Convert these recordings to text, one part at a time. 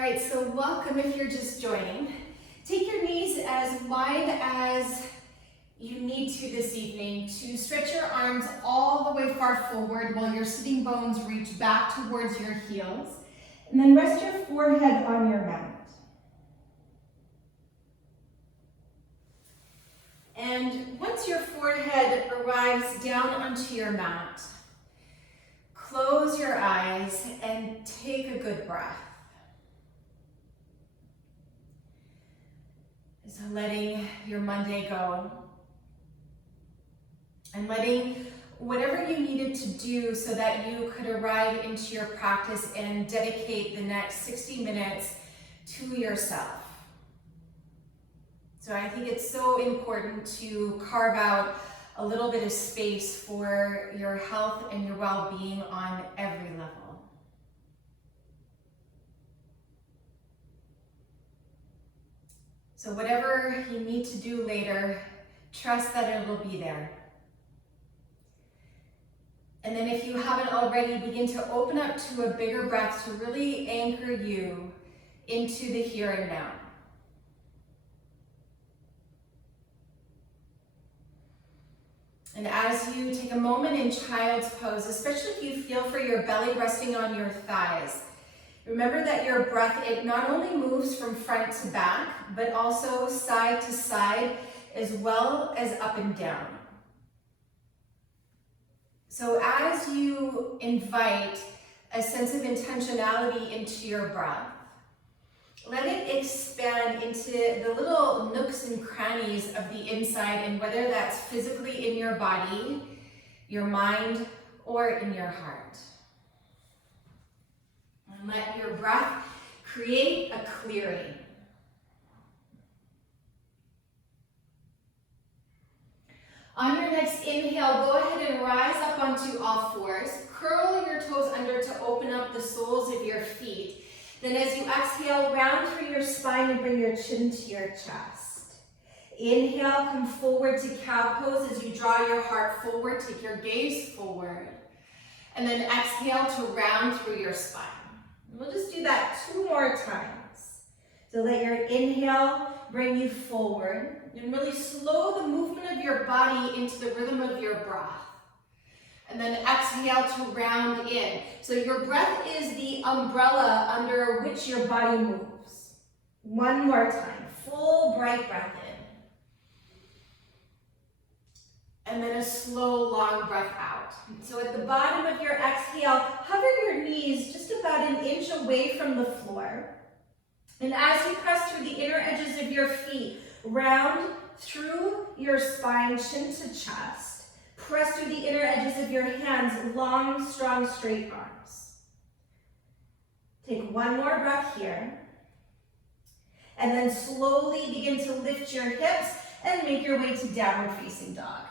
right, so welcome if you're just joining. Take your knees as wide as you need to this evening to stretch your arms all the way far forward while your sitting bones reach back towards your heels. And then rest your forehead on your mat. And once your forehead arrives down onto your mat, close your eyes and take a good breath. So letting your Monday go and letting whatever you needed to do so that you could arrive into your practice and dedicate the next 60 minutes to yourself. So I think it's so important to carve out a little bit of space for your health and your well-being on every level. So whatever you need to do later, trust that it'll be there. And then if you haven't already, begin to open up to a bigger breath to really anchor you into the here and now. And as you take a moment in child's pose, especially if you feel for your belly resting on your thighs, remember that your breath, it not only moves from front to back, but also side to side, as well as up and down. So as you invite a sense of intentionality into your breath, let it expand into the little nooks and crannies of the inside, and whether that's physically in your body, your mind, or in your heart. And let your breath create a clearing. On your next inhale, go ahead and rise up onto all fours. Curl your toes under to open up the soles of your feet. Then as you exhale, round through your spine and bring your chin to your chest. Inhale, come forward to cow pose as you draw your heart forward, take your gaze forward. And then exhale to round through your spine. We'll just do that 2 more times. So let your inhale bring you forward and really slow the movement of your body into the rhythm of your breath. And then exhale to round in. So your breath is the umbrella under which your body moves. 1 more time, full bright breath in. And then a slow, long breath out. So at the bottom of your exhale, hover your knees just about 1 inch away from the floor. And as you press through the inner edges of your feet, round through your spine, chin to chest. Press through the inner edges of your hands, long, strong, straight arms. Take 1 more breath here. And then slowly begin to lift your hips and make your way to downward facing dog.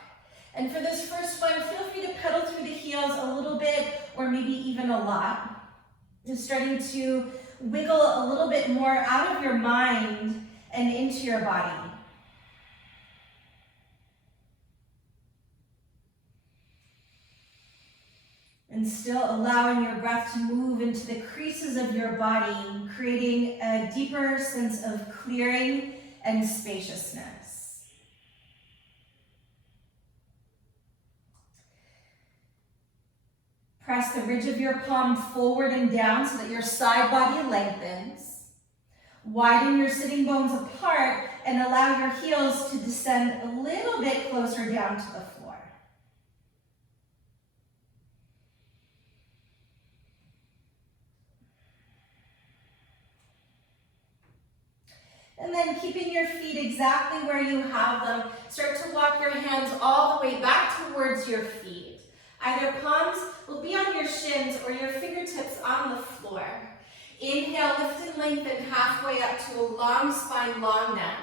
And for this first one, feel free to pedal through the heels a little bit, or maybe even a lot. Just starting to wiggle a little bit more out of your mind and into your body. And still allowing your breath to move into the creases of your body, creating a deeper sense of clearing and spaciousness. Press the ridge of your palm forward and down so that your side body lengthens. Widen your sitting bones apart and allow your heels to descend a little bit closer down to the floor. And then keeping your feet exactly where you have them, start to walk your hands all the way back towards your feet. Either palms will be on your shins or your fingertips on the floor. Inhale, lift and lengthen halfway up to a long spine, long neck.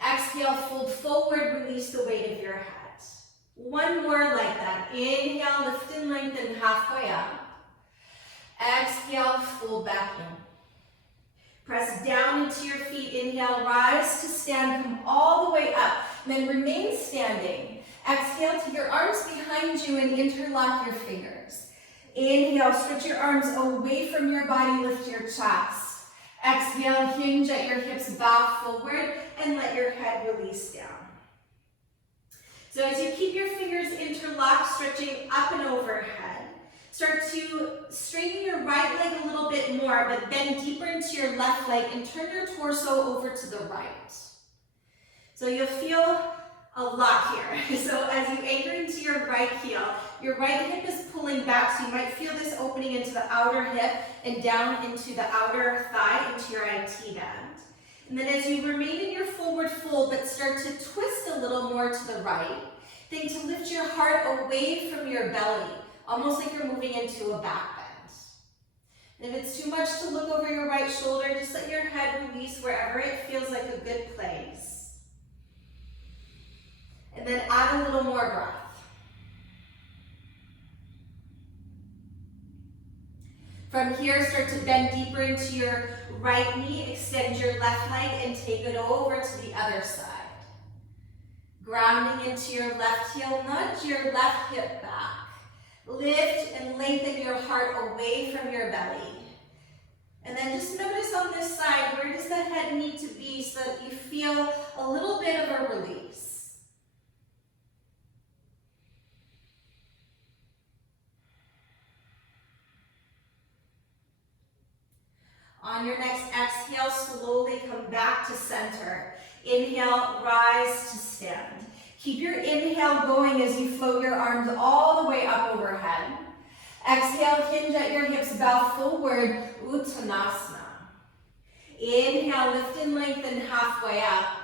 Exhale, fold forward, release the weight of your head. 1 more like that. Inhale, lift and lengthen halfway up. Exhale, fold back in. Press down into your feet. Inhale, rise to stand, come all the way up. And then remain standing. Exhale, take your arms behind you and interlock your fingers. Inhale, stretch your arms away from your body, lift your chest. Exhale, hinge at your hips, bow forward, and let your head release down. So as you keep your fingers interlocked, stretching up and overhead, start to straighten your right leg a little bit more, but bend deeper into your left leg and turn your torso over to the right. So you'll feel a lot here. So as you anchor into your right heel, your right hip is pulling back, so you might feel this opening into the outer hip and down into the outer thigh, into your IT band. And then as you remain in your forward fold, but start to twist a little more to the right, think to lift your heart away from your belly, almost like you're moving into a back bend. And if it's too much to look over your right shoulder, just let your head release wherever it feels like a good place. And then add a little more breath. From here, start to bend deeper into your right knee, extend your left leg, and take it over to the other side. Grounding into your left heel, nudge your left hip back. Lift and lengthen your heart away from your belly. And then just notice on this side, where does the head need to be so that you feel a little bit of a release. On your next exhale, slowly come back to center. Inhale, rise to stand. Keep your inhale going as you float your arms all the way up overhead. Exhale, hinge at your hips, bow forward, Uttanasana. Inhale, lift and lengthen halfway up.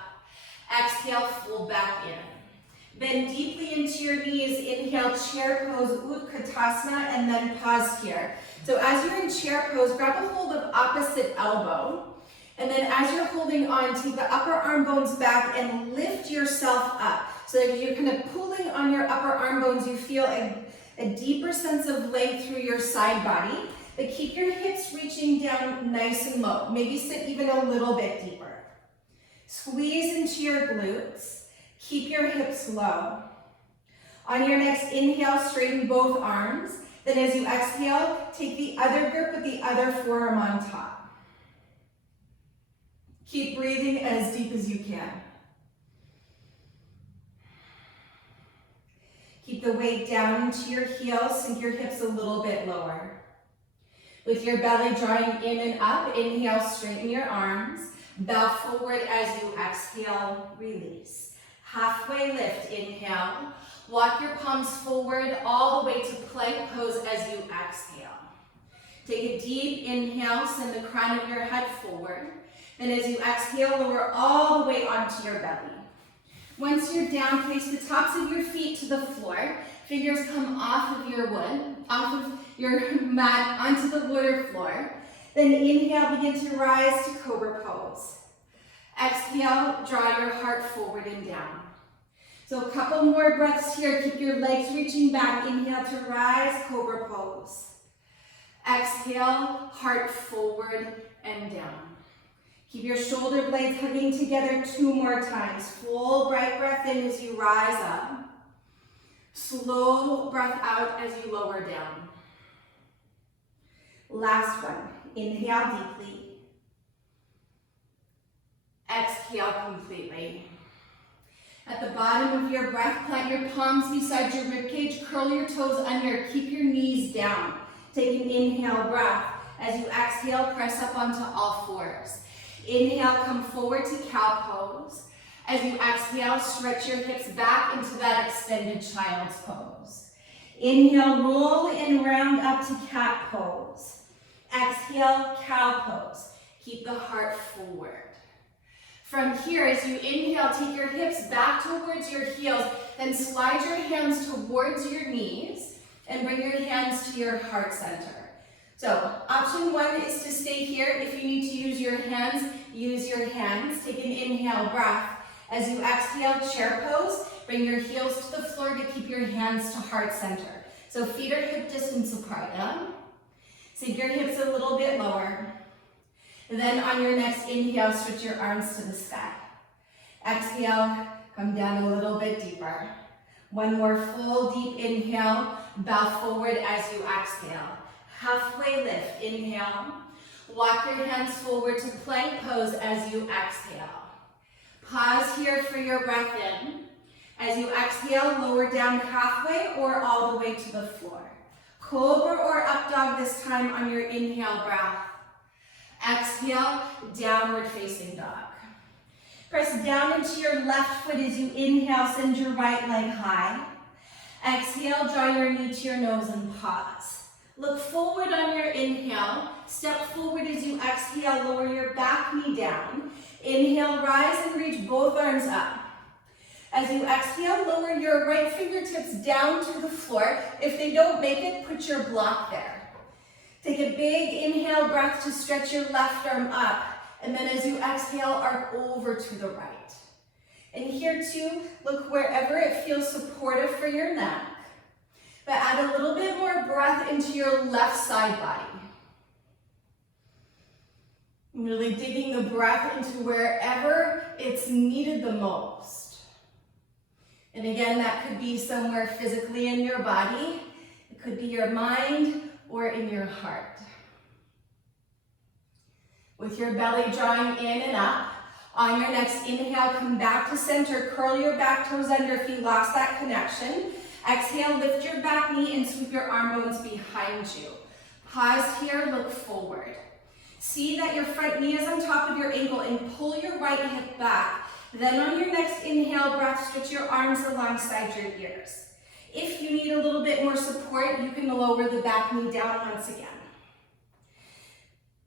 Exhale, fold back in. Bend deeply into your knees. Inhale, chair pose, Utkatasana, and then pause here. So as you're in chair pose, grab a hold of opposite elbow. And then as you're holding on, take the upper arm bones back and lift yourself up. So that you're kind of pulling on your upper arm bones, you feel a deeper sense of length through your side body. But keep your hips reaching down nice and low. Maybe sit even a little bit deeper. Squeeze into your glutes. Keep your hips low. On your next inhale, straighten both arms. Then as you exhale, take the other grip with the other forearm on top. Keep breathing as deep as you can. Keep the weight down into your heels, sink your hips a little bit lower. With your belly drawing in and up, inhale, straighten your arms. Bow forward as you exhale, release. Halfway lift, inhale. Walk your palms forward all the way to plank pose as you exhale. Take a deep inhale, send the crown of your head forward. And as you exhale, lower all the way onto your belly. Once you're down, place the tops of your feet to the floor. Fingers come off of your wood, off of your mat onto the wood floor. Then inhale, begin to rise to cobra pose. Exhale, draw your heart forward and down. So a couple more breaths here. Keep your legs reaching back. Inhale to rise, cobra pose. Exhale, heart forward and down. Keep your shoulder blades hugging together 2 more times. Full bright breath in as you rise up. Slow breath out as you lower down. Last one. Inhale deeply. Exhale completely. At the bottom of your breath, plant your palms beside your ribcage, curl your toes under, keep your knees down. Take an inhale breath. As you exhale, press up onto all fours. Inhale, come forward to cow pose. As you exhale, stretch your hips back into that extended child's pose. Inhale, roll and round up to cat pose. Exhale, cow pose. Keep the heart forward. From here, as you inhale, take your hips back towards your heels, then slide your hands towards your knees and bring your hands to your heart center. So option 1 is to stay here. If you need to use your hands, use your hands. Take an inhale breath. As you exhale, chair pose, bring your heels to the floor to keep your hands to heart center. So feet are hip distance apart. Sink your hips a little bit lower. And then on your next inhale, switch your arms to the sky. Exhale, come down a little bit deeper. One more full deep inhale, bow forward as you exhale. Halfway lift, inhale. Walk your hands forward to plank pose as you exhale. Pause here for your breath in. As you exhale, lower down halfway or all the way to the floor. Cobra or up dog this time on your inhale breath. Exhale, downward facing dog. Press down into your left foot as you inhale, send your right leg high. Exhale, draw your knee to your nose and pause. Look forward on your inhale. Step forward as you exhale, lower your back knee down. Inhale, rise and reach both arms up. As you exhale, lower your right fingertips down to the floor. If they don't make it, put your block there. Take a big inhale breath to stretch your left arm up. And then as you exhale, arc over to the right. And here too, look wherever it feels supportive for your neck. But add a little bit more breath into your left side body. Really digging the breath into wherever it's needed the most. And again, that could be somewhere physically in your body. It could be your mind or in your heart. With your belly drawing in and up, on your next inhale, come back to center. Curl your back toes under if you lost that connection. Exhale, lift your back knee and sweep your arm bones behind you. Pause here, look forward. See that your front knee is on top of your ankle and pull your right hip back. Then on your next inhale breath, stretch your arms alongside your ears. If you need a little bit more support, you can lower the back knee down once again.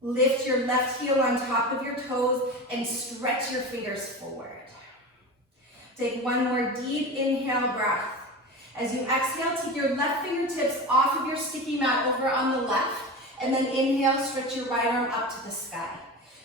Lift your left heel on top of your toes and stretch your fingers forward. Take one more deep inhale breath. As you exhale, take your left fingertips off of your sticky mat over on the left, and then inhale, stretch your right arm up to the sky.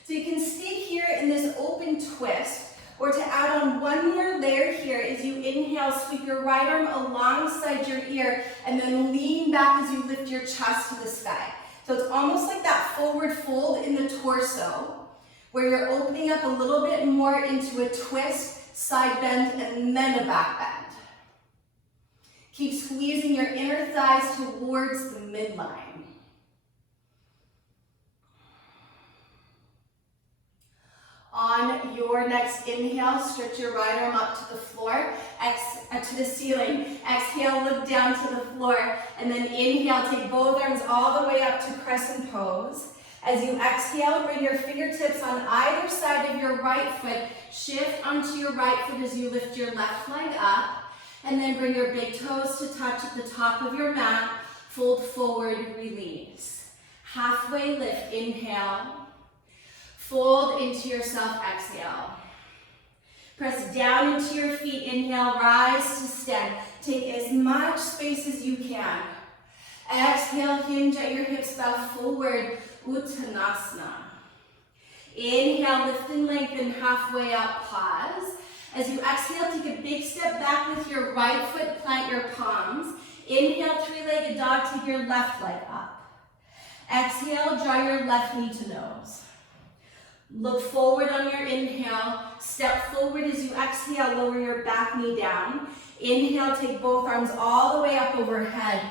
So you can stay here in this open twist, or to add on one more layer here, as you inhale, sweep your right arm alongside your ear, and then lean back as you lift your chest to the sky. So it's almost like that forward fold in the torso, where you're opening up a little bit more into a twist, side bend, and then a back bend. Keep squeezing your inner thighs towards the midline. On your next inhale, stretch your right arm up to the floor, to the ceiling. Exhale, look down to the floor, and then inhale, take both arms all the way up to crescent pose. As you exhale, bring your fingertips on either side of your right foot. Shift onto your right foot as you lift your left leg up. And then bring your big toes to touch at the top of your mat. Fold forward, release. Halfway lift, inhale. Fold into yourself, exhale. Press down into your feet, inhale, rise to stand. Take as much space as you can. Exhale, hinge at your hips, bow forward, Uttanasana. Inhale, lift and lengthen, halfway up, pause. As you exhale, take a big step back with your right foot, plant your palms. Inhale, three-legged dog, take your left leg up. Exhale, draw your left knee to nose. Look forward on your inhale. Step forward as you exhale, lower your back knee down. Inhale, take both arms all the way up overhead.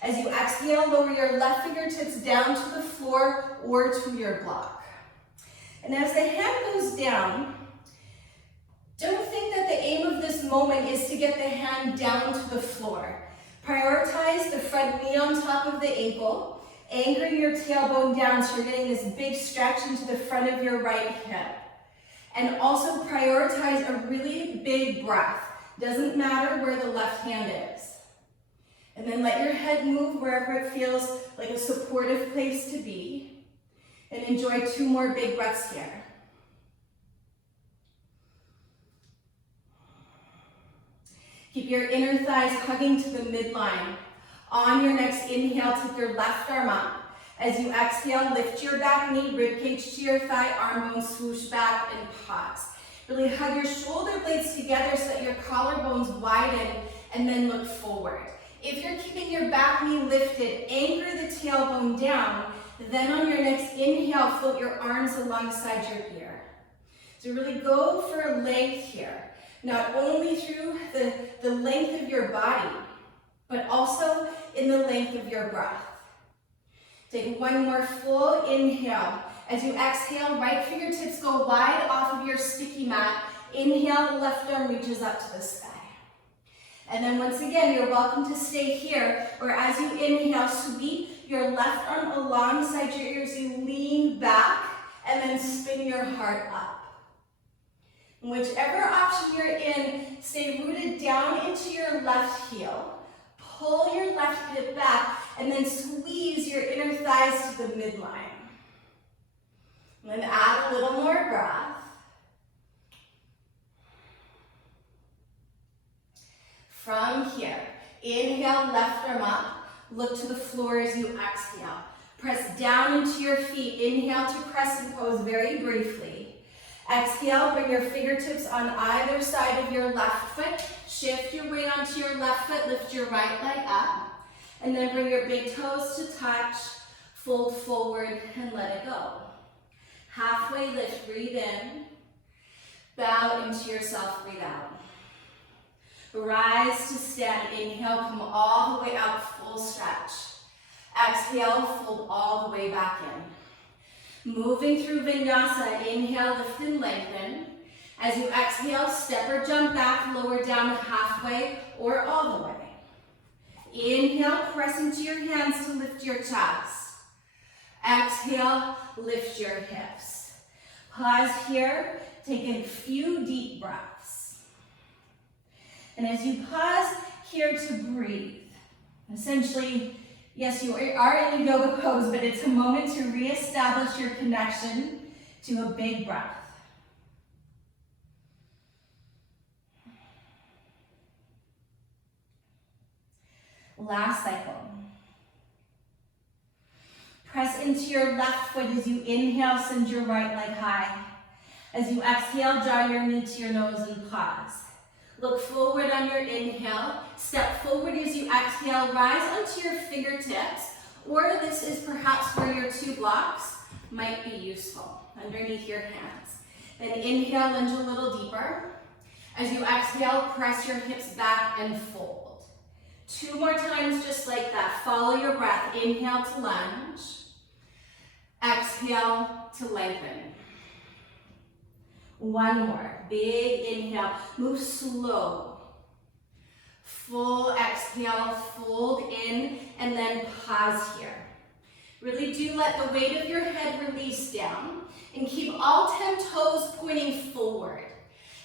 As you exhale, lower your left fingertips down to the floor or to your block. And as the hand goes down, don't think that the aim of this moment is to get the hand down to the floor. Prioritize the front knee on top of the ankle, anchoring your tailbone down so you're getting this big stretch into the front of your right hip. And also prioritize a really big breath. Doesn't matter where the left hand is. And then let your head move wherever it feels like a supportive place to be. And enjoy 2 more big breaths here. Keep your inner thighs hugging to the midline. On your next inhale, take your left arm up. As you exhale, lift your back knee, ribcage to your thigh, arm bones swoosh back and pause. Really hug your shoulder blades together so that your collarbones widen, and then look forward. If you're keeping your back knee lifted, anchor the tailbone down. Then on your next inhale, float your arms alongside your ear. So really go for a length here. Not only through the length of your body, but also in the length of your breath. Take one more full inhale. As you exhale, right fingertips go wide off of your sticky mat. Inhale, left arm reaches up to the sky. And then once again, you're welcome to stay here, or as you inhale, sweep your left arm alongside your ears. You lean back and then spin your heart up. Whichever option you're in, stay rooted down into your left heel. Pull your left hip back and then squeeze your inner thighs to the midline. And then add a little more breath. From here, inhale, left arm up. Look to the floor as you exhale. Press down into your feet. Inhale to crescent pose very briefly. Exhale, bring your fingertips on either side of your left foot. Shift your weight onto your left foot. Lift your right leg up. And then bring your big toes to touch. Fold forward and let it go. Halfway lift, breathe in. Bow into yourself, breathe out. Rise to stand. Inhale, come all the way up, full stretch. Exhale, fold all the way back in. Moving through Vinyasa, inhale, lift and lengthen. As you exhale, step or jump back, lower down halfway or all the way. Inhale, press into your hands to lift your chest. Exhale, lift your hips. Pause here, take a few deep breaths. And as you pause here to breathe, essentially, yes, you are in a yoga pose, but it's a moment to reestablish your connection to a big breath. Last cycle. Press into your left foot as you inhale, send your right leg high. As you exhale, draw your knee to your nose and pause. Look forward on your inhale. Step forward as you exhale. Rise onto your fingertips, or this is perhaps where your two blocks might be useful, underneath your hands. Then inhale, lunge a little deeper. As you exhale, press your hips back and fold. 2 more times just like that. Follow your breath. Inhale to lunge. Exhale to lengthen. 1 more. Big inhale. Move slow. Full exhale. Fold in and then pause here. Really do let the weight of your head release down and keep all 10 toes pointing forward.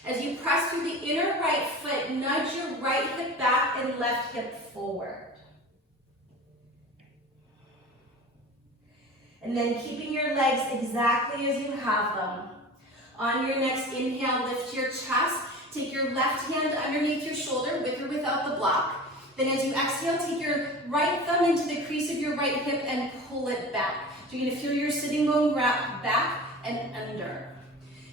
As you press through the inner right foot, nudge your right hip back and left hip forward. And then keeping your legs exactly as you have them. On your next inhale, lift your chest. Take your left hand underneath your shoulder, with or without the block. Then as you exhale, take your right thumb into the crease of your right hip and pull it back. So you're gonna feel your sitting bone wrap back and under.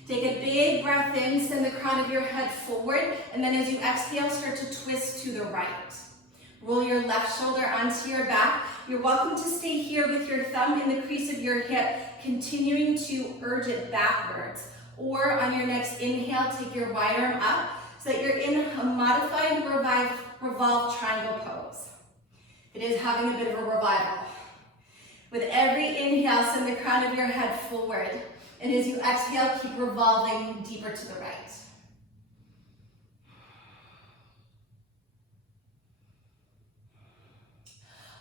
Take a big breath in, send the crown of your head forward, and then as you exhale, start to twist to the right. Roll your left shoulder onto your back. You're welcome to stay here with your thumb in the crease of your hip, continuing to urge it backwards. Or on your next inhale, take your wide arm up so that you're in a modified revolved triangle pose. It is having a bit of a revival. With every inhale, send the crown of your head forward. And as you exhale, keep revolving deeper to the right.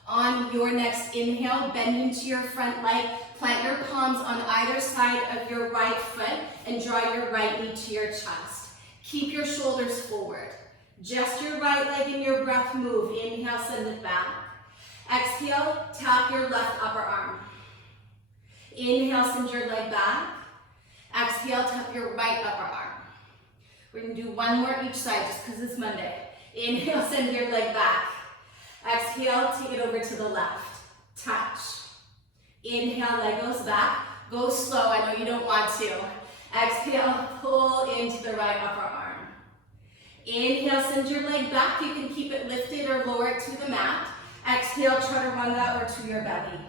On your next inhale, bend into your front leg, plant your palms on either side of your right foot, and draw your right knee to your chest. Keep your shoulders forward. Just your right leg and your breath move. Inhale, send it back. Exhale, tap your left upper arm. Inhale, send your leg back. Exhale, tap your right upper arm. We're gonna do 1 more each side just because it's Monday. Inhale, send your leg back. Exhale, take it over to the left. Touch. Inhale, leg goes back. Go slow, I know you don't want to. Exhale, pull into the right upper arm. Inhale, send your leg back. You can keep it lifted or lower it to the mat. Exhale, chaturanga or to your belly.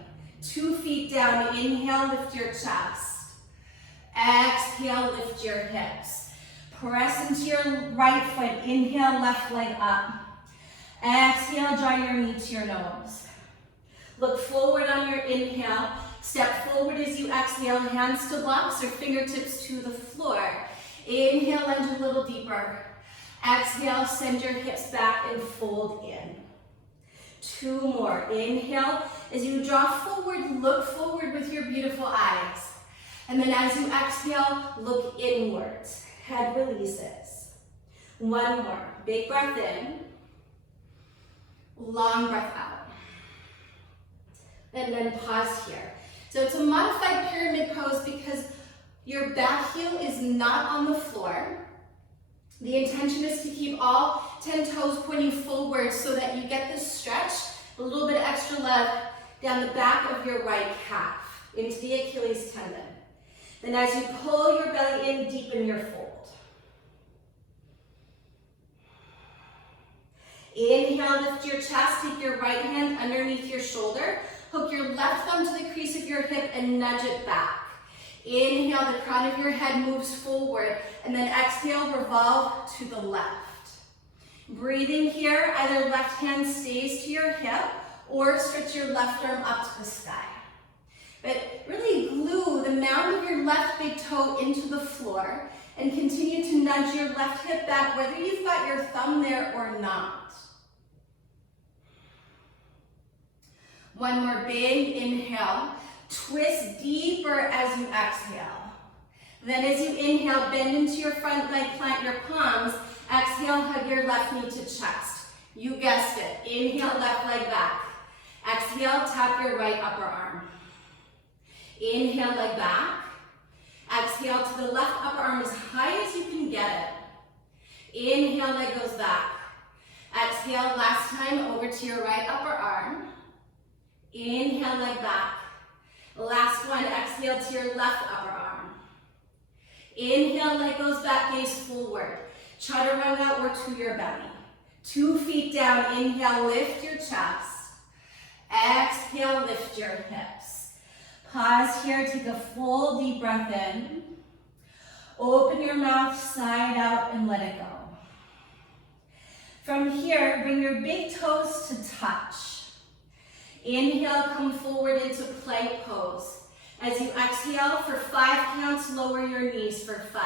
2 feet down. Inhale, lift your chest. Exhale, lift your hips. Press into your right foot. Inhale, left leg up. Exhale, draw your knee to your nose. Look forward on your inhale. Step forward as you exhale, hands to blocks or fingertips to the floor. Inhale, lunge a little deeper. Exhale, send your hips back and fold in. 2 more. Inhale, as you draw forward, look forward with your beautiful eyes. And then as you exhale, look inwards. Head releases. 1 more. Big breath in. Long breath out. And then pause here. So it's a modified pyramid pose because your back heel is not on the floor. The intention is to keep all 10 toes pointing forward so that you get this stretch, a little bit of extra love down the back of your right calf into the Achilles tendon. Then as you pull your belly in, deepen your fold. Inhale, lift your chest, take your right hand underneath your shoulder, hook your left thumb to the crease of your hip and nudge it back. Inhale, the crown of your head moves forward, and then exhale, revolve to the left. Breathing here, either left hand stays to your hip or stretch your left arm up to the sky. But really glue the mound of your left big toe into the floor and continue to nudge your left hip back, whether you've got your thumb there or not. 1 more big inhale. Twist deeper as you exhale. Then as you inhale, bend into your front leg, plant your palms. Exhale, hug your left knee to chest. You guessed it. Inhale, left leg back. Exhale, tap your right upper arm. Inhale, leg back. Exhale to the left upper arm as high as you can get it. Inhale, leg goes back. Exhale, last time, over to your right upper arm. Inhale, leg back. Last one, exhale to your left upper arm. Inhale, leg goes back, gaze forward. Chaturanga or to your belly. 2 feet down, inhale, lift your chest. Exhale, lift your hips. Pause here, take a full deep breath in. Open your mouth, side out, and let it go. From here, bring your big toes to touch. Inhale, come forward into plank pose. As you exhale, for 5 counts, lower your knees for 5,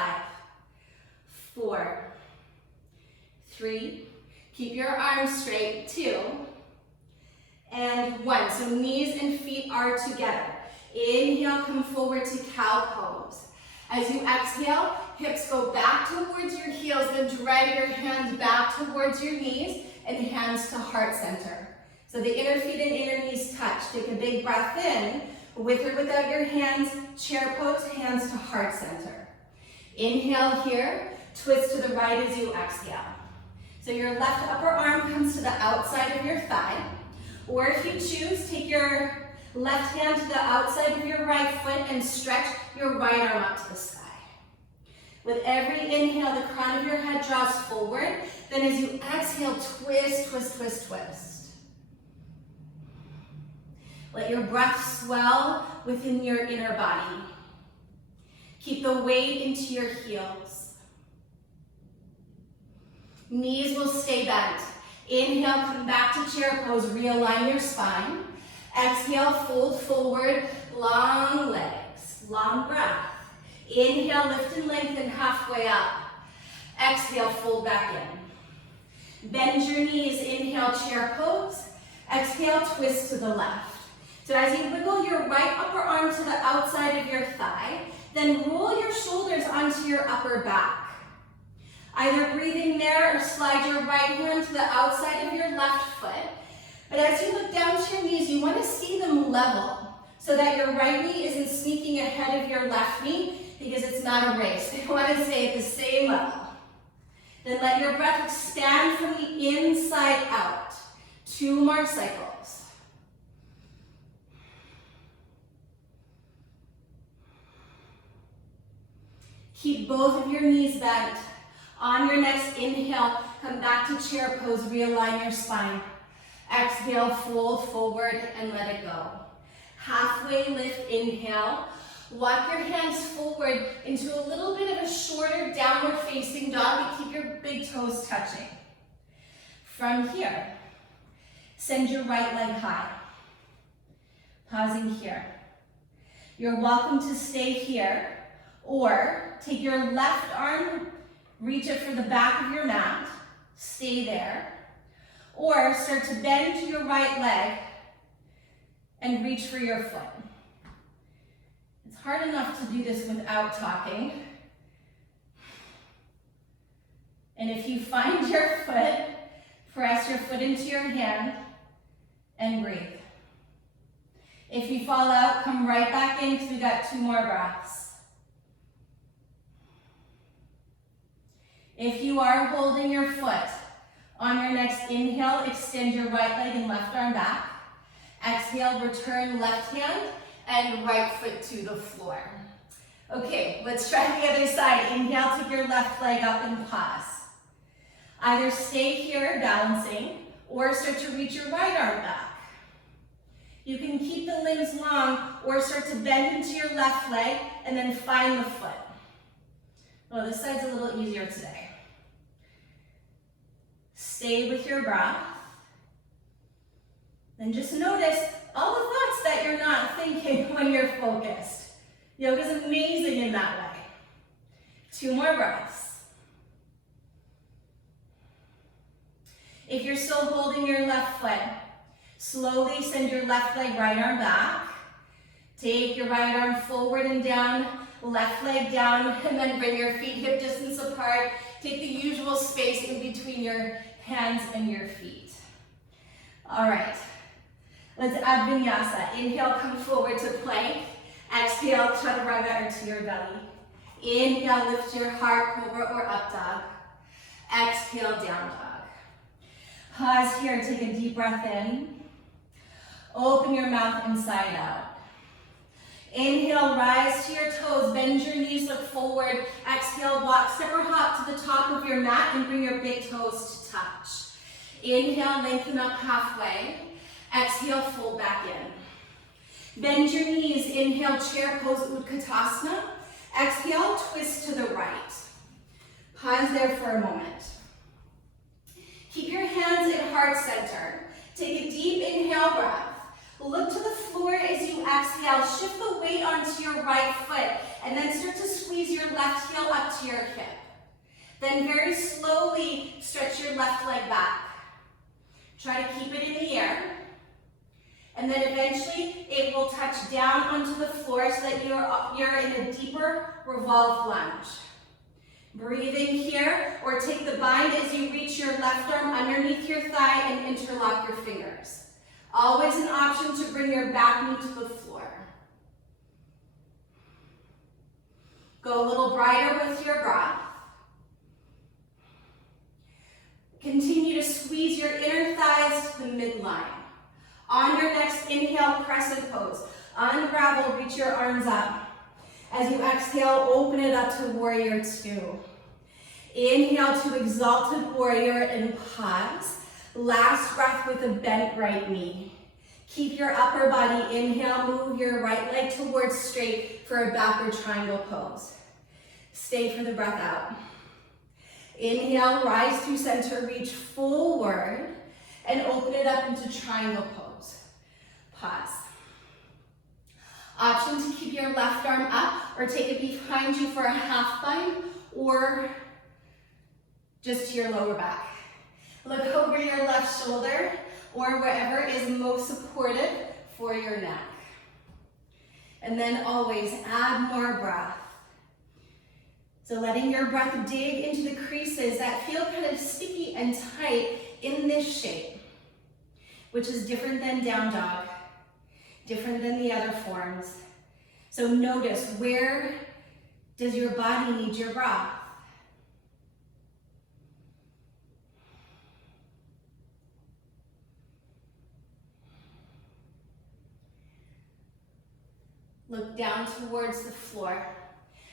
4, 3, keep your arms straight, 2, and 1. So knees and feet are together. Inhale, come forward to cow pose. As you exhale, hips go back towards your heels, then drag your hands back towards your knees and hands to heart center. So the inner feet and inner knees touch. Take a big breath in, with or without your hands, chair pose, hands to heart center. Inhale here, twist to the right as you exhale. So your left upper arm comes to the outside of your thigh, or if you choose, take your left hand to the outside of your right foot and stretch your right arm up to the sky. With every inhale, the crown of your head draws forward. Then as you exhale, twist, twist, twist, twist. Let your breath swell within your inner body. Keep the weight into your heels. Knees will stay bent. Inhale, come back to chair pose, realign your spine. Exhale, fold forward, long legs, long breath. Inhale, lift and lengthen halfway up. Exhale, fold back in. Bend your knees, inhale, chair pose. Exhale, twist to the left. So as you wiggle your right upper arm to the outside of your thigh, then roll your shoulders onto your upper back. Either breathing there or slide your right hand to the outside of your left foot. But as you look down to your knees, you want to see them level so that your right knee isn't sneaking ahead of your left knee because it's not a race. They want to stay at the same level. Then let your breath expand from the inside out. 2 more cycles. Keep both of your knees bent. On your next inhale, come back to chair pose, realign your spine. Exhale, fold forward and let it go. Halfway lift, inhale. Walk your hands forward into a little bit of a shorter downward facing dog, but keep your big toes touching. From here, send your right leg high. Pausing here. You're welcome to stay here, or take your left arm, reach it for the back of your mat, stay there, or start to bend to your right leg and reach for your foot. It's hard enough to do this without talking. And if you find your foot, press your foot into your hand and breathe. If you fall out, come right back in because we got 2 more breaths. If you are holding your foot, on your next inhale, extend your right leg and left arm back. Exhale, return left hand and right foot to the floor. Okay, let's try the other side. Inhale, take your left leg up and pause. Either stay here balancing or start to reach your right arm back. You can keep the limbs long or start to bend into your left leg and then find the foot. Well, this side's a little easier today. Stay with your breath. Then just notice all the thoughts that you're not thinking when you're focused. Yoga's amazing in that way. 2 more breaths. If you're still holding your left foot, slowly send your left leg, right arm back. Take your right arm forward and down, left leg down, and then bring your feet hip distance apart. Take the usual space in between your hands and your feet. All right, let's add Vinyasa. Inhale, come forward to plank. Exhale, chaturanga to your belly. Inhale, lift your heart, cobra or up dog. Exhale, down dog. Pause here, take a deep breath in. Open your mouth inside out. Inhale, rise to your toes, bend your knees, look forward. Exhale, walk, step or hop to the top of your mat and bring your big toes to touch. Inhale, lengthen up halfway. Exhale, fold back in. Bend your knees, inhale, chair pose, Utkatasana. Exhale, twist to the right. Pause there for a moment. Keep your hands at heart center. Take a deep inhale breath. Look to the floor as you exhale. Shift the weight onto your right foot and then start to squeeze your left heel up to your hip. Then very slowly stretch your left leg back. Try to keep it in the air. And then eventually it will touch down onto the floor so that you're in a deeper revolved lunge. Breathing here, or take the bind as you reach your left arm underneath your thigh and interlock your fingers. Always an option to bring your back knee to the floor. Go a little brighter with your breath. Continue to squeeze your inner thighs to the midline. On your next inhale, crescent pose. Unravel, reach your arms up. As you exhale, open it up to warrior 2. Inhale to exalted warrior and pause. Last breath with a bent right knee. Keep your upper body. Inhale, move your right leg towards straight for a backward triangle pose. Stay for the breath out. Inhale, rise through center, reach forward, and open it up into triangle pose. Pause. Option to keep your left arm up or take it behind you for a half bind or just to your lower back. Look over your left shoulder or wherever is most supportive for your neck. And then always add more breath. So letting your breath dig into the creases that feel kind of sticky and tight in this shape, which is different than down dog, different than the other forms. So notice, where does your body need your breath? Look down towards the floor.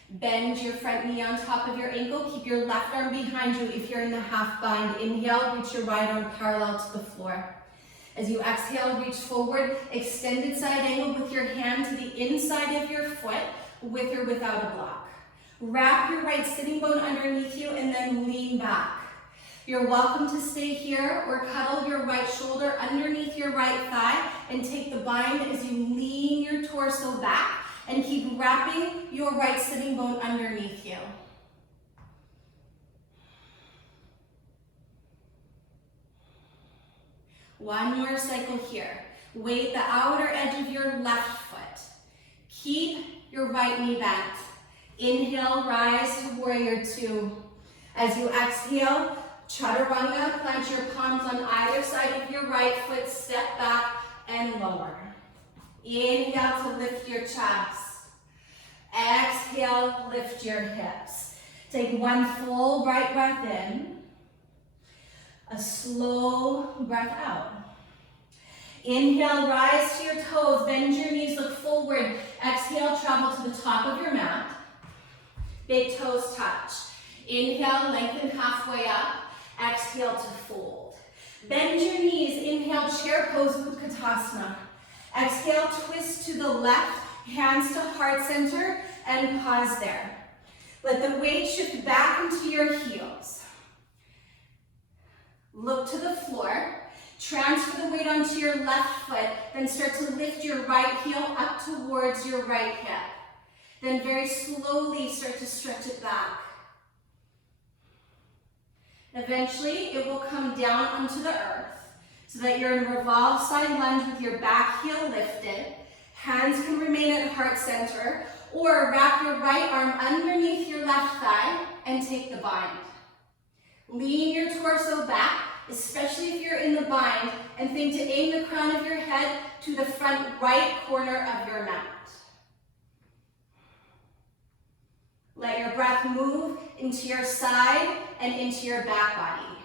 Bend your front knee on top of your ankle. Keep your left arm behind you if you're in the half bind. Inhale, reach your right arm parallel to the floor. As you exhale, reach forward, extended side angle with your hand to the inside of your foot, with or without a block. Wrap your right sitting bone underneath you and then lean back. You're welcome to stay here or cuddle your right shoulder underneath your right thigh and take the bind as you lean your torso back and keep wrapping your right sitting bone underneath you. One more cycle here. Weight the outer edge of your left foot. Keep your right knee bent. Inhale, rise to warrior two. As you exhale, chaturanga, plant your palms on either side of your right foot, step back and lower. Inhale to lift your chest. Exhale, lift your hips. Take one full bright breath in. A slow breath out. Inhale, rise to your toes, bend your knees, look forward. Exhale, travel to the top of your mat. Big toes touch. Inhale, lengthen halfway up. Exhale to fold. Bend your knees. Inhale, chair pose, Utkatasana. Exhale, twist to the left, hands to heart center, and pause there. Let the weight shift back into your heels. Look to the floor. Transfer the weight onto your left foot, then start to lift your right heel up towards your right hip. Then very slowly start to stretch it back. Eventually, it will come down onto the earth so that you're in a revolve side lunge with your back heel lifted. Hands can remain at heart center, or wrap your right arm underneath your left thigh and take the bind. Lean your torso back, especially if you're in the bind, and think to aim the crown of your head to the front right corner of your mat. Let your breath move into your side and into your back body.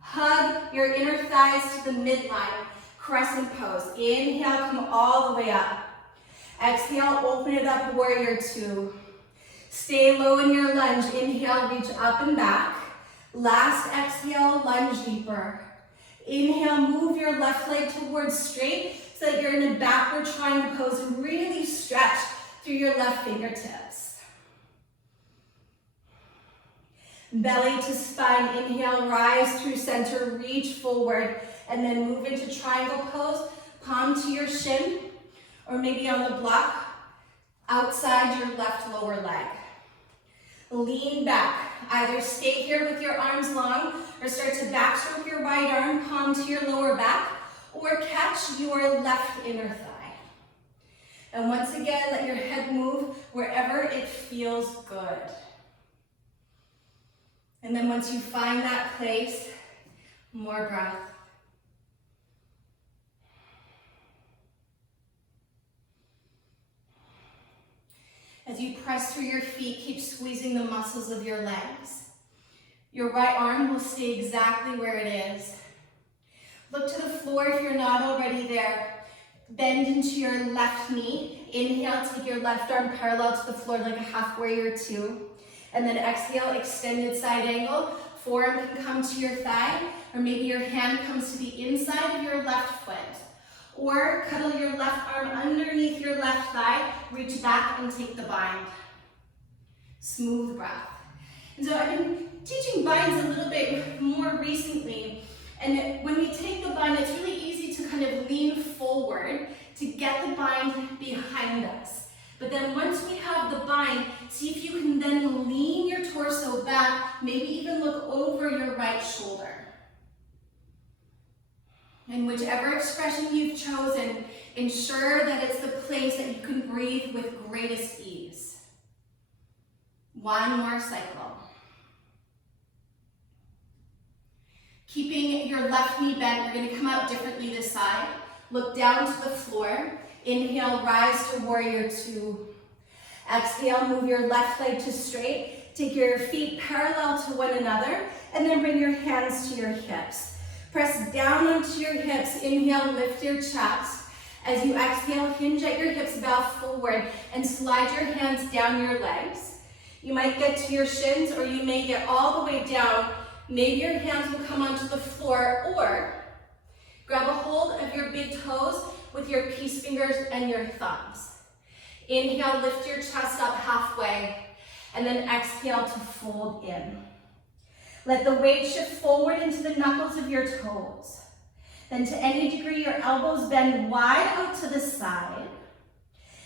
Hug your inner thighs to the midline, crescent pose. Inhale, come all the way up. Exhale, open it up, warrior two. Stay low in your lunge. Inhale, reach up and back. Last exhale, lunge deeper. Inhale, move your left leg towards straight so that you're in a backward triangle pose and really stretch through your left fingertips. Belly to spine, inhale, rise through center, reach forward, and then move into triangle pose, palm to your shin, or maybe on the block, outside your left lower leg. Lean back, either stay here with your arms long, or start to backstroke your right arm, palm to your lower back, or catch your left inner thigh. And once again, let your head move wherever it feels good. And then once you find that place, more breath. As you press through your feet, keep squeezing the muscles of your legs. Your right arm will stay exactly where it is. Look to the floor if you're not already there. Bend into your left knee. Inhale, take your left arm parallel to the floor like a half warrior two. And then exhale, extended side angle. Forearm can come to your thigh, or maybe your hand comes to the inside of your left foot. Or cuddle your left arm underneath your left thigh, reach back and take the bind. Smooth breath. And so I've been teaching binds a little bit more recently, and when we take the bind, it's really easy to kind of lean forward to get the bind behind us. But then once we have the bind, see if you can then lean your torso back, maybe even look over your right shoulder. And whichever expression you've chosen, ensure that it's the place that you can breathe with greatest ease. One more cycle. Keeping your left knee bent, we're going to come out differently this side. Look down to the floor. Inhale, rise to warrior two. Exhale, move your left leg to straight. Take your feet parallel to one another, and then bring your hands to your hips. Press down onto your hips. Inhale, lift your chest. As you exhale, hinge at your hips, bow forward, and slide your hands down your legs. You might get to your shins, or you may get all the way down. Maybe your hands will come onto the floor, or grab a hold of your big toes with your peace fingers and your thumbs. Inhale, lift your chest up halfway, and then exhale to fold in. Let the weight shift forward into the knuckles of your toes. Then to any degree, your elbows bend wide out to the side.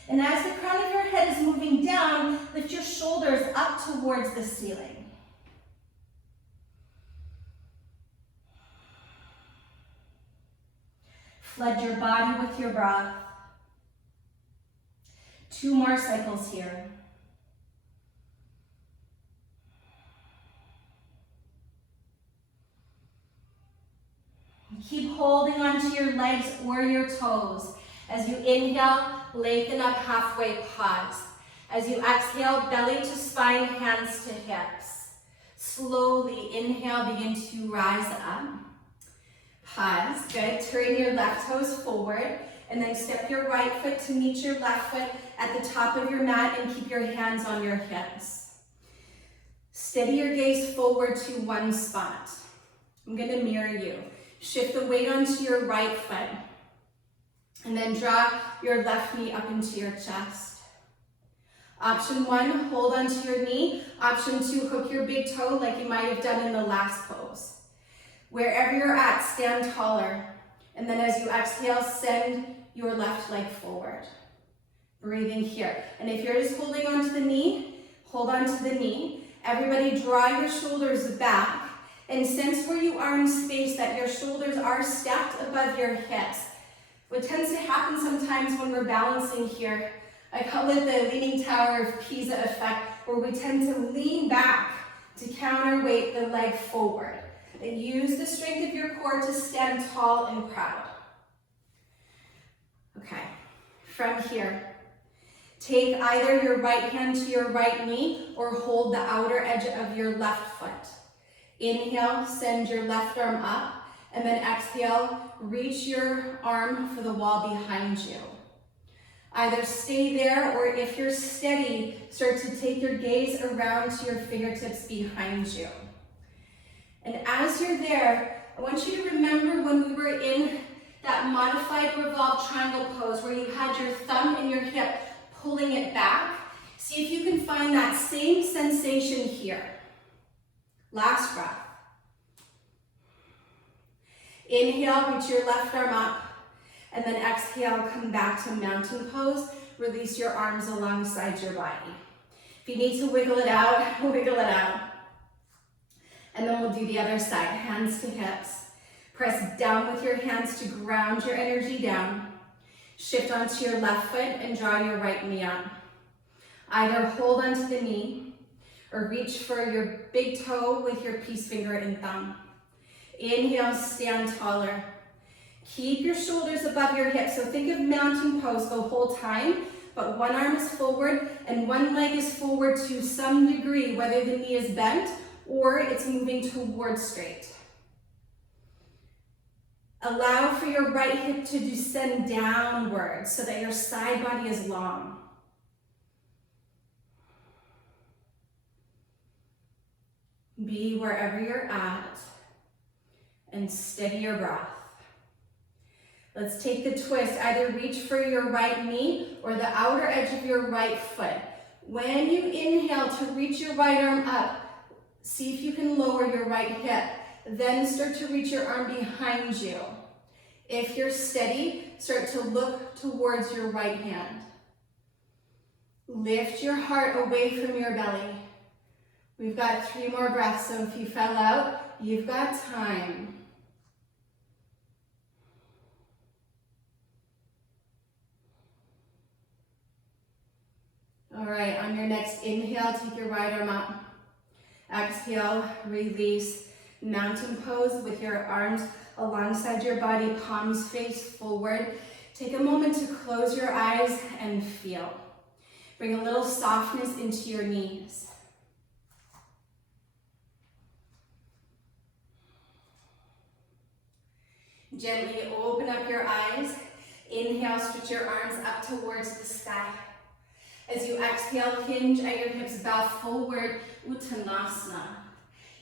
And as the crown of your head is moving down, lift your shoulders up towards the ceiling. Flood your body with your breath. 2 more cycles here. Keep holding onto your legs or your toes. As you inhale, lengthen up halfway, pause. As you exhale, belly to spine, hands to hips. Slowly inhale, begin to rise up. Pause, good. Turn your left toes forward and then step your right foot to meet your left foot at the top of your mat and keep your hands on your hips. Steady your gaze forward to one spot. I'm gonna mirror you. Shift the weight onto your right foot and then draw your left knee up into your chest. Option 1, hold onto your knee. Option 2, hook your big toe like you might have done in the last pose. Wherever you're at, stand taller. And then as you exhale, send your left leg forward. Breathing here. And if you're just holding onto the knee, hold onto the knee. Everybody draw your shoulders back and sense where you are in space that your shoulders are stacked above your hips. What tends to happen sometimes when we're balancing here, I call it the leaning tower of Pisa effect, where we tend to lean back to counterweight the leg forward. And use the strength of your core to stand tall and proud. Okay, from here, take either your right hand to your right knee or hold the outer edge of your left foot. Inhale, send your left arm up, and then exhale, reach your arm for the wall behind you. Either stay there, or if you're steady, start to take your gaze around to your fingertips behind you. And as you're there, I want you to remember when we were in that modified revolved triangle pose where you had your thumb and your hip pulling it back. See if you can find that same sensation here. Last breath. Inhale, reach your left arm up, and then exhale, come back to mountain pose. Release your arms alongside your body. If you need to wiggle it out, wiggle it out. And then we'll do the other side, hands to hips. Press down with your hands to ground your energy down. Shift onto your left foot and draw your right knee up. Either hold onto the knee or reach for your big toe with your peace finger and thumb. Inhale, stand taller. Keep your shoulders above your hips. So think of mountain pose the whole time, but one arm is forward and one leg is forward to some degree, whether the knee is bent or it's moving towards straight. Allow for your right hip to descend downwards so that your side body is long. Be wherever you're at and steady your breath. Let's take the twist. Either reach for your right knee or the outer edge of your right foot. When you inhale to reach your right arm up, see if you can lower your right hip. Then start to reach your arm behind you. If you're steady, start to look towards your right hand. Lift your heart away from your belly. We've got 3 more breaths, so if you fell out, you've got time. All right, on your next inhale, take your right arm up. Exhale, release, mountain pose with your arms alongside your body, palms face forward. Take a moment to close your eyes and feel. Bring a little softness into your knees. Gently open up your eyes. Inhale, stretch your arms up towards the sky. As you exhale, hinge at your hips, bow forward, Uttanasana.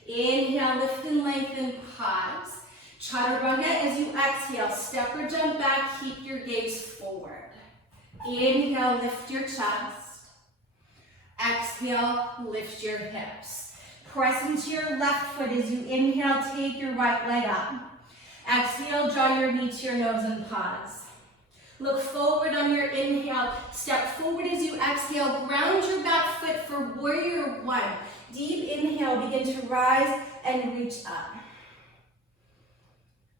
Inhale, lift and lengthen, pause. Chaturanga, as you exhale, step or jump back, keep your gaze forward. Inhale, lift your chest. Exhale, lift your hips. Press into your left foot as you inhale, take your right leg up. Exhale, draw your knee to your nose and pause. Look forward on your inhale, step forward as you exhale, ground your back foot for warrior one. Deep inhale, begin to rise and reach up.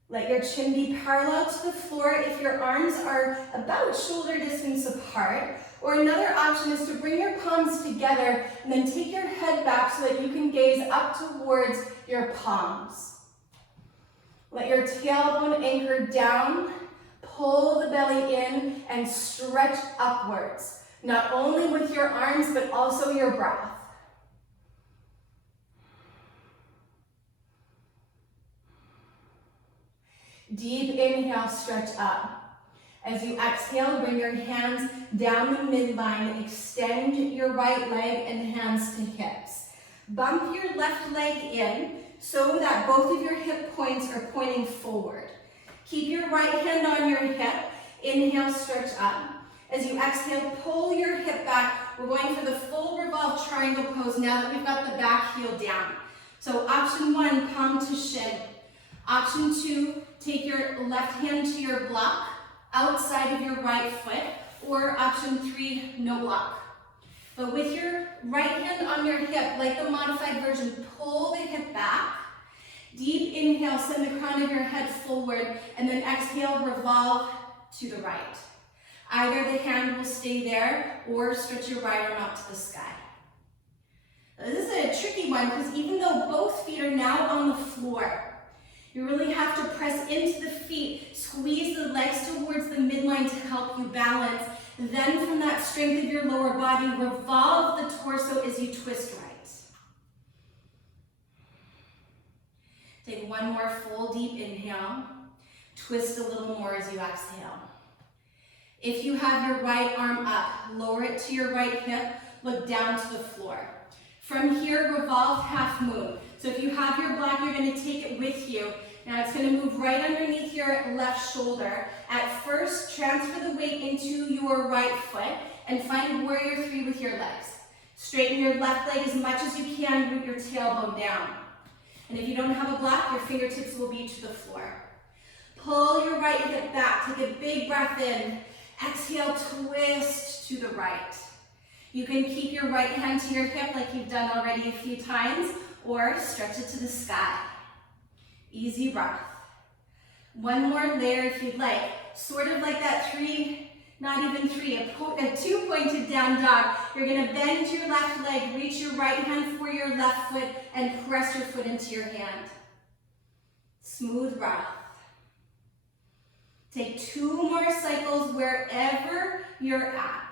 Let your chin be parallel to the floor if your arms are about shoulder distance apart. Or another option is to bring your palms together and then take your head back so that you can gaze up towards your palms. Let your tailbone anchor down, pull the belly in, and stretch upwards, not only with your arms, but also your breath. Deep inhale, stretch up. As you exhale, bring your hands down the midline, extend your right leg and hands to hips. Bump your left leg in so that both of your hip points are pointing forward. Keep your right hand on your hip. Inhale, stretch up. As you exhale, pull your hip back. We're going for the full revolved triangle pose now that we've got the back heel down. So option one, palm to shin. Option two, take your left hand to your block outside of your right foot. Or option three, no block. But with your right hand on your hip, like the modified version, pull the hip back. Deep inhale, send the crown of your head forward, and then exhale, revolve to the right. Either the hand will stay there or stretch your right arm out to the sky. Now, this is a tricky one because even though both feet are now on the floor, you really have to press into the feet, squeeze the legs towards the midline to help you balance. Then from that strength of your lower body, revolve the torso as you twist right. Take one more full deep inhale. Twist a little more as you exhale. If you have your right arm up, lower it to your right hip, look down to the floor. From here, revolve half moon. So if you have your block, you're going to take it with you. Now it's going to move right underneath your left shoulder. At first, transfer the weight into your right foot and find warrior three with your legs. Straighten your left leg as much as you can, root your tailbone down. And if you don't have a block, your fingertips will be to the floor. Pull your right hip back, take a big breath in. Exhale, twist to the right. You can keep your right hand to your hip like you've done already a few times, or stretch it to the sky. Easy breath. One more layer if you'd like. Sort of like that a two pointed down dog. You're gonna bend your left leg, reach your right hand for your left foot, and press your foot into your hand. Smooth breath. Take 2 more cycles wherever you're at.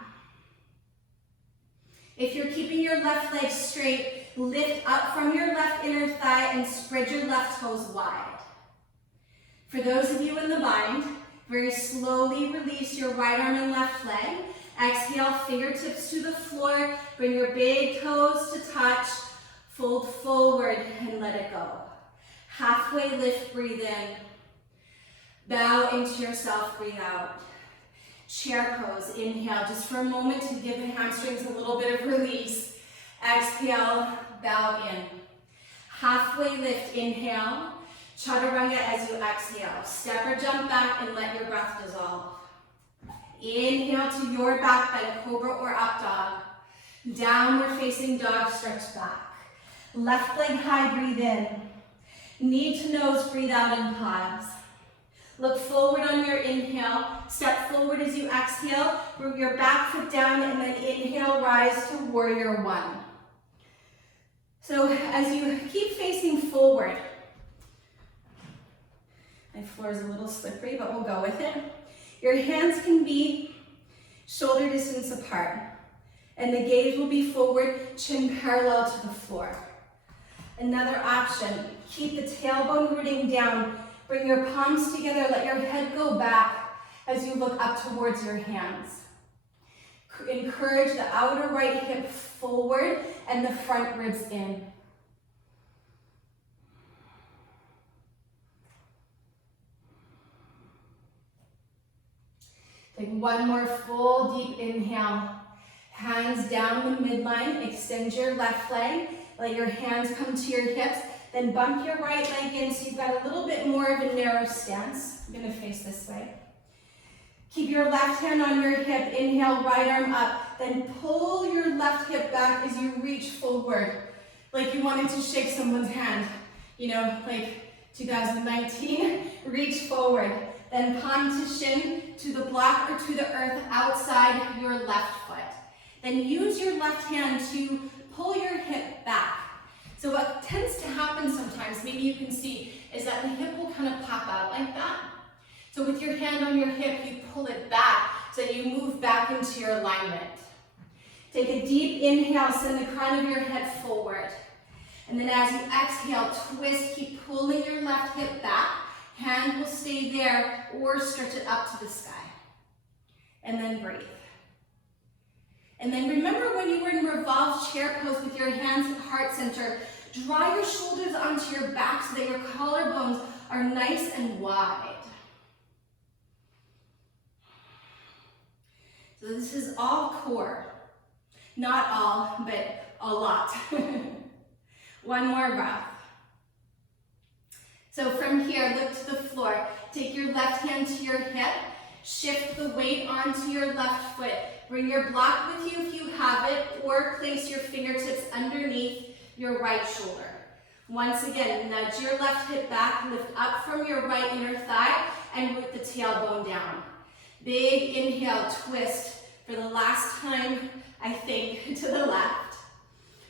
If you're keeping your left leg straight, lift up from your left inner thigh and spread your left toes wide. For those of you in the bind, very slowly release your right arm and left leg. Exhale, fingertips to the floor. Bring your big toes to touch. Fold forward and let it go. Halfway lift, breathe in. Bow into yourself, breathe out. Chair pose, inhale just for a moment to give the hamstrings a little bit of release. Exhale, bow in. Halfway lift, inhale. Chaturanga as you exhale. Step or jump back and let your breath dissolve. Inhale to your back bend, cobra or up dog. Downward facing dog, stretch back. Left leg high, breathe in. Knee to nose, breathe out and pause. Look forward on your inhale. Step forward as you exhale. Bring your back foot down and then inhale, rise to warrior one. So as you keep facing forward, my floor is a little slippery, but we'll go with it. Your hands can be shoulder distance apart, and the gaze will be forward, chin parallel to the floor. Another option, keep the tailbone rooting down. Bring your palms together, let your head go back as you look up towards your hands. Encourage the outer right hip forward and the front ribs in. Take one more full deep inhale. Hands down the midline, extend your left leg, let your hands come to your hips, then bump your right leg in so you've got a little bit more of a narrow stance. I'm gonna face this way. Keep your left hand on your hip, inhale, right arm up, then pull your left hip back as you reach forward, like you wanted to shake someone's hand, you know, like 2019, reach forward. Then palm to shin, to the block or to the earth outside your left foot. Then use your left hand to pull your hip back. So what tends to happen sometimes, maybe you can see, is that the hip will kind of pop out like that. So with your hand on your hip, you pull it back so you move back into your alignment. Take a deep inhale, send the crown of your head forward. And then as you exhale, twist, keep pulling your left hip back. Hand will stay there or stretch it up to the sky. And then breathe. And then remember when you were in revolved chair pose with your hands at heart center, draw your shoulders onto your back so that your collarbones are nice and wide. So this is all core. Not all, but a lot. One more breath. So from here, look to the floor. Take your left hand to your hip. Shift the weight onto your left foot. Bring your block with you if you have it, or place your fingertips underneath your right shoulder. Once again, nudge your left hip back, lift up from your right inner thigh, and root the tailbone down. Big inhale, twist for the last time, I think, to the left.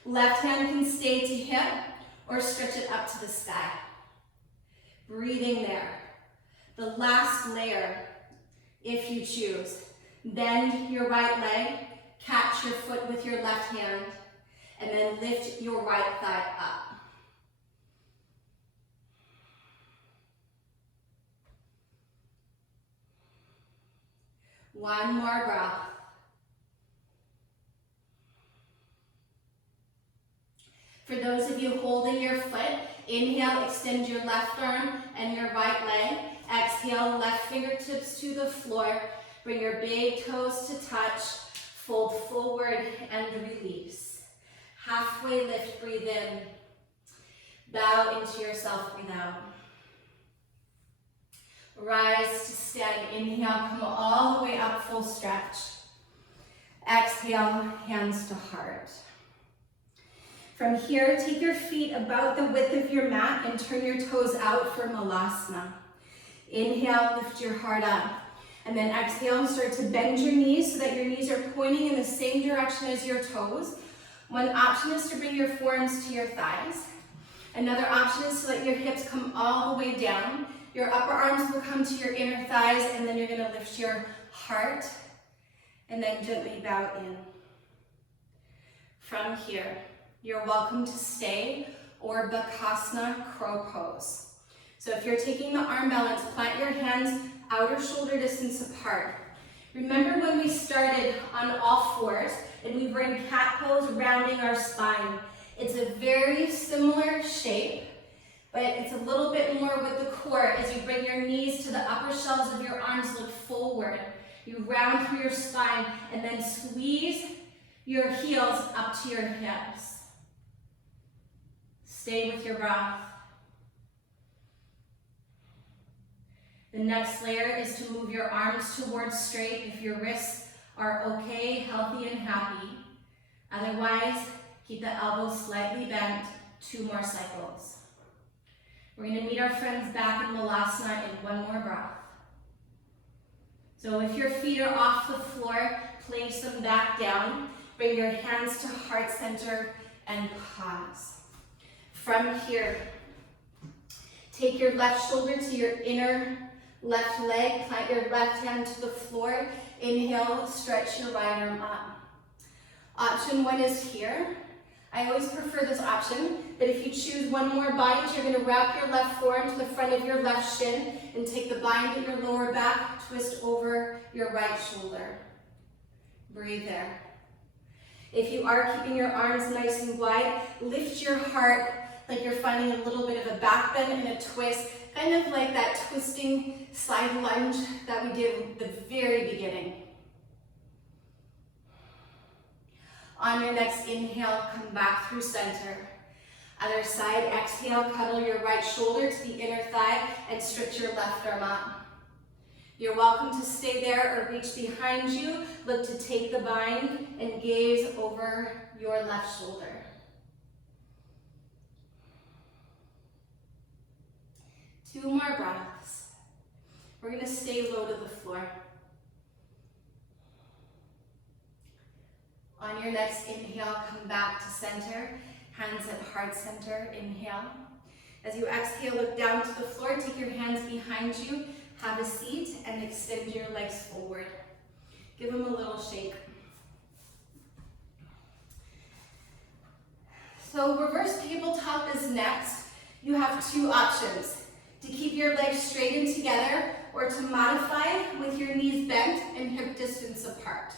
Left hand can stay to hip, or stretch it up to the sky. Breathing there. The last layer, if you choose. Bend your right leg, catch your foot with your left hand, and then lift your right thigh up. One more breath. For those of you holding your foot, inhale, extend your left arm and your right leg. Exhale, left fingertips to the floor. Bring your big toes to touch. Fold forward and release. Halfway lift, breathe in. Bow into yourself, breathe out. Rise to stand, inhale, come all the way up, full stretch. Exhale, hands to heart. From here, take your feet about the width of your mat and turn your toes out for Malasana. Inhale, lift your heart up. And then exhale, start to bend your knees so that your knees are pointing in the same direction as your toes. One option is to bring your forearms to your thighs. Another option is to let your hips come all the way down. Your upper arms will come to your inner thighs, and then you're going to lift your heart and then gently bow in. From here, you're welcome to stay or Bakasana, crow pose. So if you're taking the arm balance, plant your hands outer shoulder distance apart. Remember when we started on all fours and we were in cat pose, rounding our spine. It's a very similar shape, but it's a little bit more with the core as you bring your knees to the upper shelves of your arms, look forward. You round through your spine and then squeeze your heels up to your hips. Stay with your breath. The next layer is to move your arms towards straight if your wrists are okay, healthy, and happy. Otherwise, keep the elbows slightly bent. 2 more cycles. We're going to meet our friends back in Malasana in 1 more breath. So if your feet are off the floor, place them back down. Bring your hands to heart center and pause. From here, take your left shoulder to your inner left leg, plant your left hand to the floor. Inhale, stretch your right arm up. Option 1 is here. I always prefer this option, but if you choose one more bind, you're going to wrap your left forearm to the front of your left shin and take the bind at your lower back, twist over your right shoulder. Breathe there. If you are keeping your arms nice and wide, lift your heart like you're finding a little bit of a back bend and a twist, kind of like that twisting side lunge that we did at the very beginning. On your next inhale, come back through center. Other side, exhale, cuddle your right shoulder to the inner thigh and stretch your left arm up. You're welcome to stay there or reach behind you. Look to take the bind and gaze over your left shoulder. Two more breaths. We're going to stay low to the floor. On your next inhale, come back to center. Hands at heart center, inhale. As you exhale, look down to the floor, take your hands behind you, have a seat, and extend your legs forward. Give them a little shake. So reverse tabletop is next. You have two options: to keep your legs straight and together, or to modify with your knees bent and hip distance apart.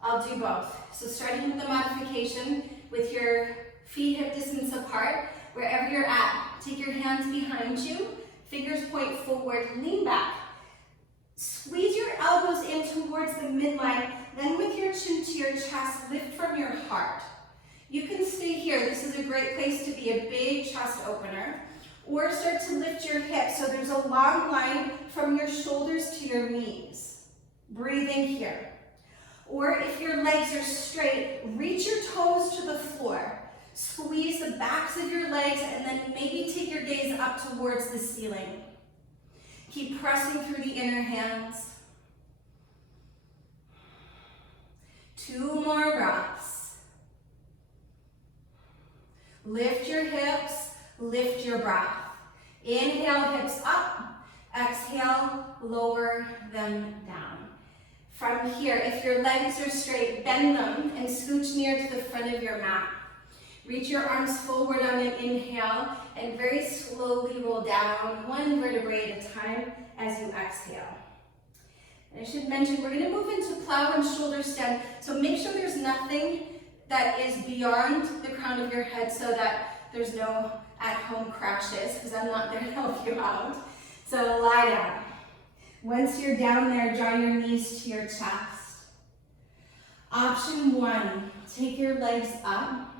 I'll do both. So starting with the modification, with your feet hip distance apart, wherever you're at, take your hands behind you, fingers point forward, lean back. Squeeze your elbows in towards the midline, then with your chin to your chest, lift from your heart. You can stay here. This is a great place to be a big chest opener. Or start to lift your hips so there's a long line from your shoulders to your knees. Breathing here. Or if your legs are straight, reach your toes to the floor. Squeeze the backs of your legs and then maybe take your gaze up towards the ceiling. Keep pressing through the inner hands. Two more breaths. Lift your hips, lift your breath. Inhale, hips up. Exhale, lower them down. From here, if your legs are straight, bend them and scooch near to the front of your mat. Reach your arms forward on an inhale and very slowly roll down one vertebrae at a time as you exhale. And I should mention, we're going to move into plow and shoulder stand, so make sure there's nothing that is beyond the crown of your head so that there's no at-home crashes, because I'm not there to help you out. So lie down. Once you're down there, draw your knees to your chest. Option one, take your legs up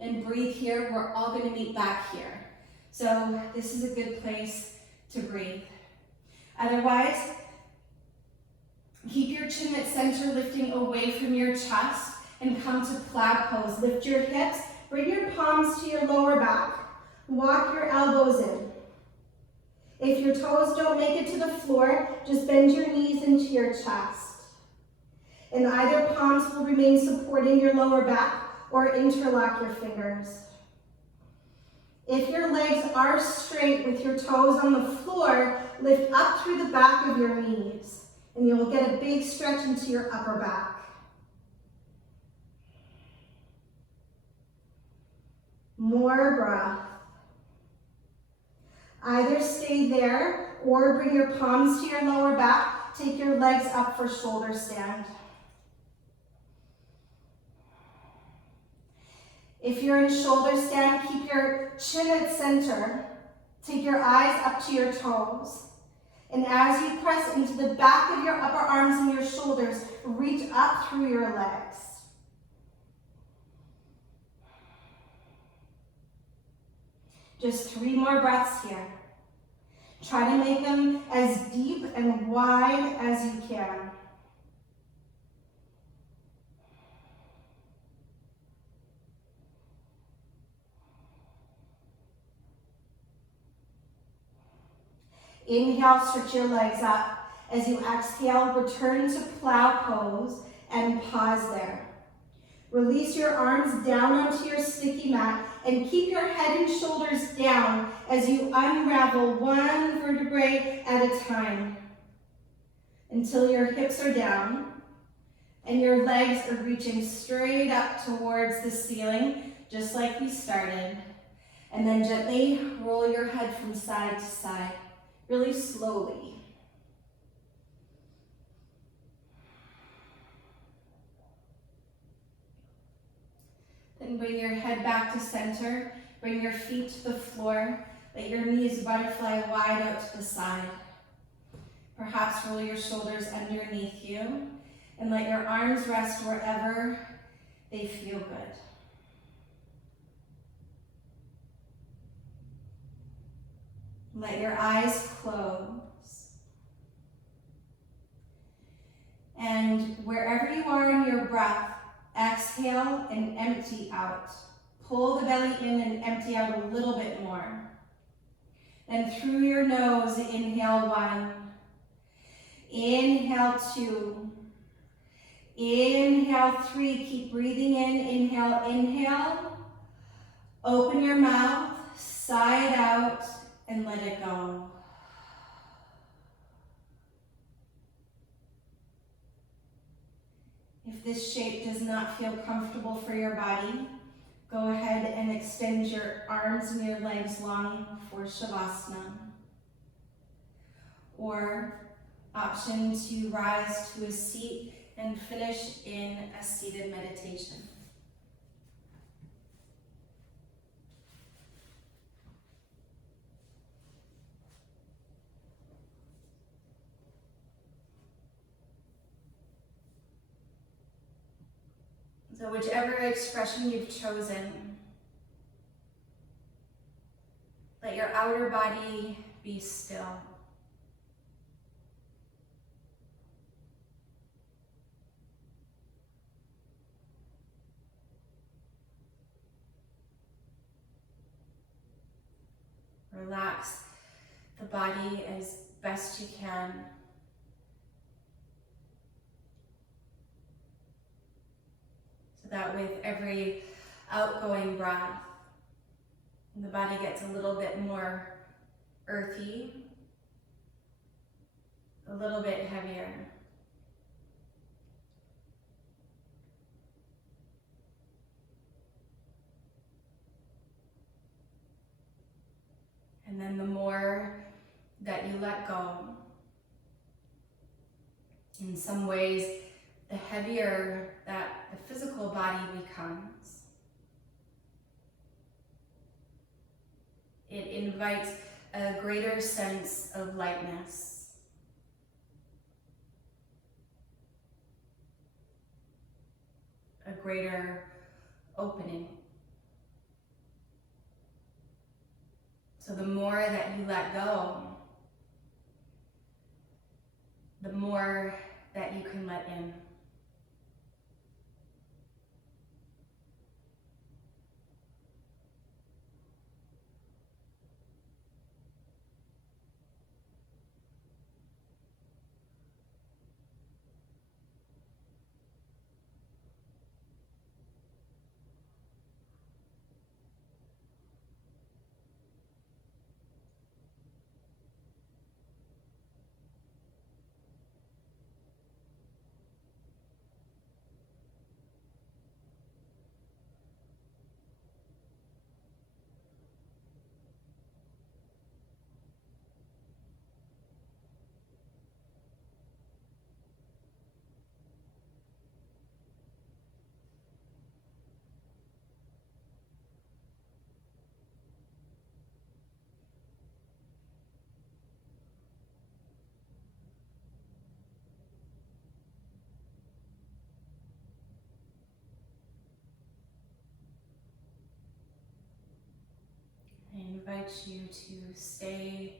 and breathe here. We're all going to meet back here. So this is a good place to breathe. Otherwise, keep your chin at center, lifting away from your chest, and come to plow pose. Lift your hips, bring your palms to your lower back. Walk your elbows in. If your toes don't make it to the floor, just bend your knees into your chest. And either palms will remain supporting your lower back or interlock your fingers. If your legs are straight with your toes on the floor, lift up through the back of your knees, and you will get a big stretch into your upper back. More breath. Either stay there or bring your palms to your lower back. Take your legs up for shoulder stand. If you're in shoulder stand, keep your chin at center. Take your eyes up to your toes. And as you press into the back of your upper arms and your shoulders, reach up through your legs. Just 3 more breaths here. Try to make them as deep and wide as you can. Inhale, stretch your legs up. As you exhale, return to plow pose and pause there. Release your arms down onto your sticky mat and keep your head and shoulders down as you unravel one vertebrae at a time until your hips are down and your legs are reaching straight up towards the ceiling, just like we started. And then gently roll your head from side to side, really slowly. Then bring your head back to center. Bring your feet to the floor. Let your knees butterfly wide out to the side. Perhaps roll your shoulders underneath you and let your arms rest wherever they feel good. Let your eyes close. And wherever you are in your breath, exhale and empty out. Pull the belly in and empty out a little bit more. Then through your nose, inhale 1. Inhale 2. Inhale 3. Keep breathing in. Inhale, inhale. Open your mouth, sigh it out, and let it go. If this shape does not feel comfortable for your body, go ahead and extend your arms and your legs long for Shavasana. Or option to rise to a seat and finish in a seated meditation. So whichever expression you've chosen, let your outer body be still. Relax the body as best you can. So that with every outgoing breath, the body gets a little bit more earthy, a little bit heavier. And then the more that you let go, in some ways, the heavier that the physical body becomes. It invites a greater sense of lightness. A greater opening. So the more that you let go, the more that you can let in. I invite you to stay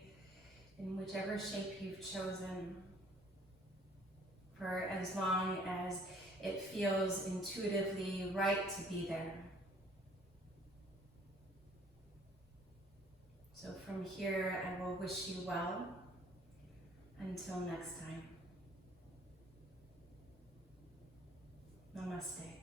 in whichever shape you've chosen for as long as it feels intuitively right to be there. So from here, I will wish you well. Until next time. Namaste.